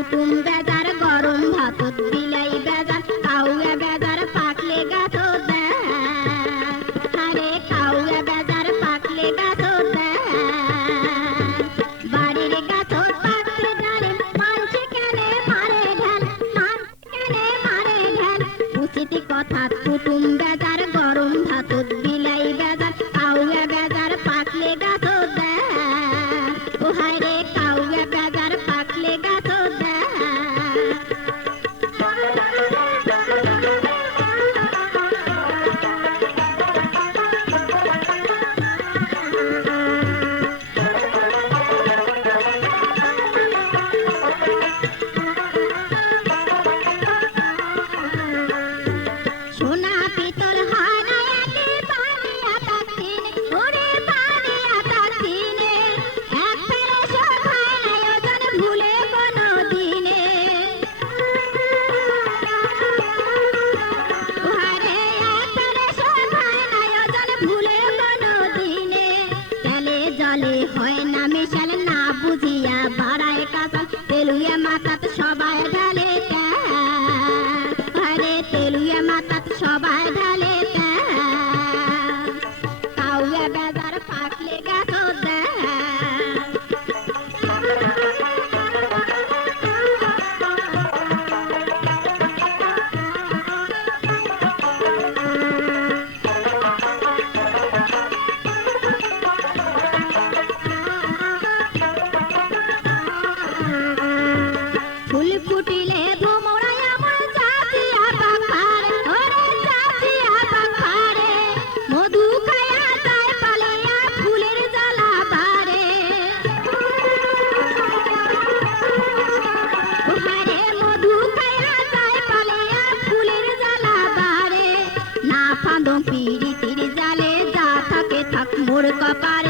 কুটুম বেজার গরম ভাতত বিলাই বেজার কাউয়া বেজার, পাকলে গাছ আরে কাউয়া বেজার, পাকলে গাছ বাড়ির গাছ পাত্রে ডালে, মানছে কেনে মারে ঢাল, মানছে কেনে মারে ঢাল। উচিত কথা কুটুম বেজার, গরম ভাতত বিলাই বেজার কাউয়া বেজার, পাকলে গাছ সোনা পিতল হারায়াতে পারিয়া তাকিন ওরে পারিয়া তাকিন এক পেলে শোভায় নাই হয় না মেশাল, না বুঝিয়া বাড়ায় কাজল তেলুয়া মাথা legado. পিড়িতির জালে যা থাকে থাক মোর কপালে